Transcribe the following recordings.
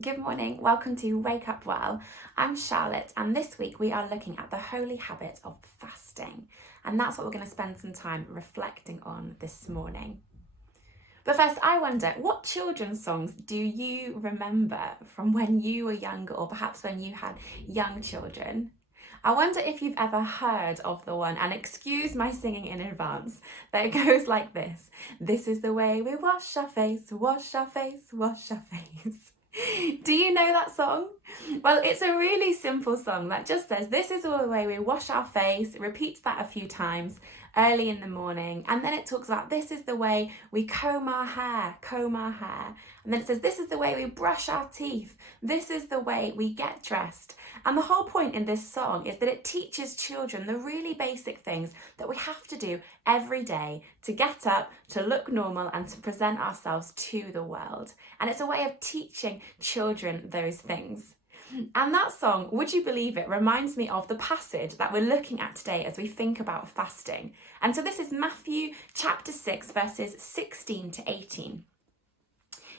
Good morning, welcome to Wake Up Well. I'm Charlotte, and this week we are looking at the holy habit of fasting, and that's what we're going to spend some time reflecting on this morning. But first, I wonder, what children's songs do you remember from when you were younger, or perhaps when you had young children? I wonder if you've ever heard of the one, and excuse my singing in advance, that it goes like this. This is the way we wash our face, wash our face, wash our face. Do you know that song? Well, it's a really simple song that just says, this is the way we wash our face, it repeats that a few times early in the morning, and then it talks about this is the way we comb our hair, and then it says this is the way we brush our teeth, this is the way we get dressed. And the whole point in this song is that it teaches children the really basic things that we have to do every day to get up, to look normal, and to present ourselves to the world. And it's a way of teaching children those things. And that song, would you believe it, reminds me of the passage that we're looking at today as we think about fasting. And so this is Matthew chapter 6, verses 16 to 18.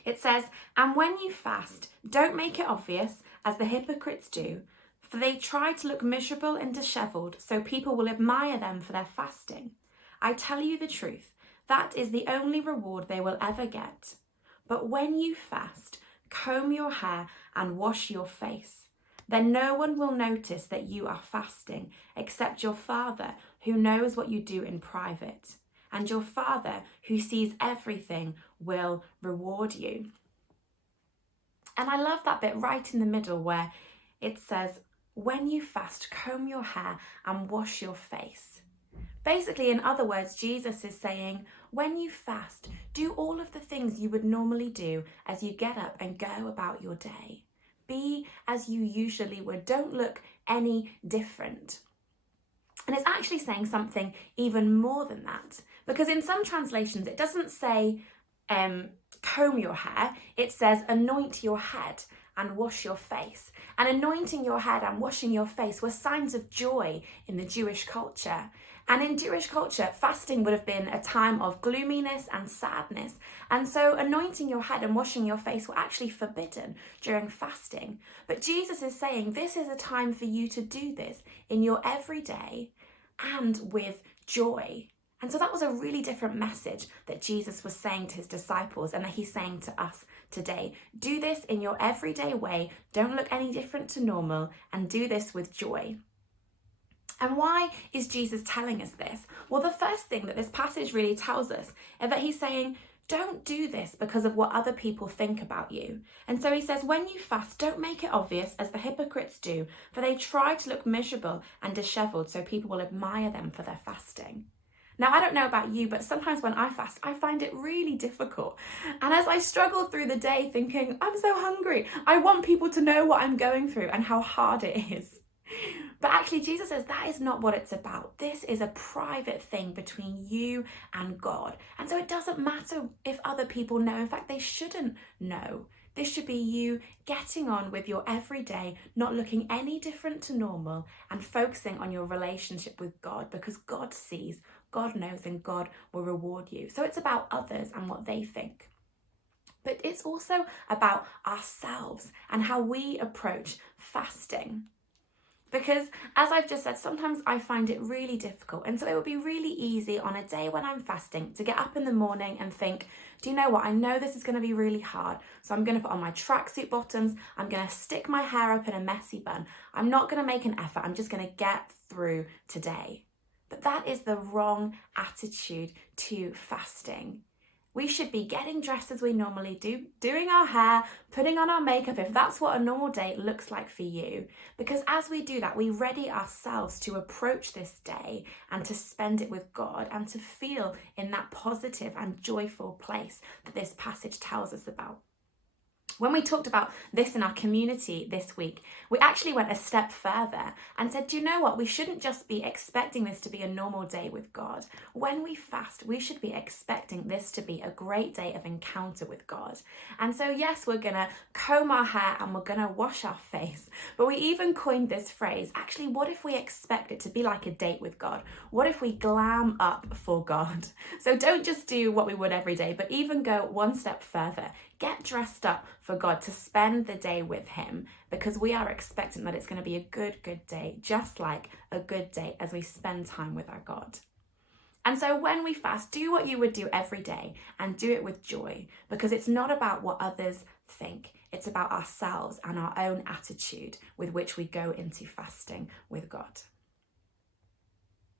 It says, "And when you fast, don't make it obvious, as the hypocrites do, for they try to look miserable and dishevelled, so people will admire them for their fasting. I tell you the truth, that is the only reward they will ever get. But when you fast, comb your hair and wash your face. Then no one will notice that you are fasting, except your Father, who knows what you do in private. And your Father, who sees everything, will reward you." And I love that bit right in the middle where it says, when you fast, comb your hair and wash your face. Basically, in other words, Jesus is saying, when you fast, do all of the things you would normally do as you get up and go about your day. Be as you usually would. Don't look any different. And it's actually saying something even more than that, because in some translations it doesn't say comb your hair, it says anoint your head and wash your face. And anointing your head and washing your face were signs of joy in the Jewish culture. And in Jewish culture, fasting would have been a time of gloominess and sadness. And so anointing your head and washing your face were actually forbidden during fasting. But Jesus is saying this is a time for you to do this in your everyday and with joy. And so that was a really different message that Jesus was saying to his disciples and that he's saying to us today. Do this in your everyday way. Don't look any different to normal, and do this with joy. And why is Jesus telling us this? Well, the first thing that this passage really tells us is that he's saying, don't do this because of what other people think about you. And so he says, when you fast, don't make it obvious as the hypocrites do, for they try to look miserable and dishevelled so people will admire them for their fasting. Now, I don't know about you, but sometimes when I fast, I find it really difficult. And as I struggle through the day thinking, I'm so hungry, I want people to know what I'm going through and how hard it is. But actually, Jesus says that is not what it's about. This is a private thing between you and God. And so it doesn't matter if other people know. In fact, they shouldn't know. This should be you getting on with your everyday, not looking any different to normal, and focusing on your relationship with God, because God sees, God knows, and God will reward you. So it's about others and what they think. But it's also about ourselves and how we approach fasting. Because as I've just said, sometimes I find it really difficult. And so it would be really easy on a day when I'm fasting to get up in the morning and think, do you know what? I know this is going to be really hard. So I'm going to put on my tracksuit bottoms. I'm going to stick my hair up in a messy bun. I'm not going to make an effort. I'm just going to get through today. But that is the wrong attitude to fasting. We should be getting dressed as we normally do, doing our hair, putting on our makeup, if that's what a normal day looks like for you. Because as we do that, we ready ourselves to approach this day and to spend it with God and to feel in that positive and joyful place that this passage tells us about. When we talked about this in our community this week, we actually went a step further and said, do you know what? We shouldn't just be expecting this to be a normal day with God. When we fast, we should be expecting this to be a great day of encounter with God. And so, yes, we're going to comb our hair and we're going to wash our face. But we even coined this phrase, actually, what if we expect it to be like a date with God? What if we glam up for God? So don't just do what we would every day, but even go one step further. get dressed up for God, to spend the day with him, because we are expecting that it's going to be a good day, just like a good day as we spend time with our God. And so when we fast, do what you would do every day and do it with joy, because it's not about what others think. It's about ourselves and our own attitude with which we go into fasting with God.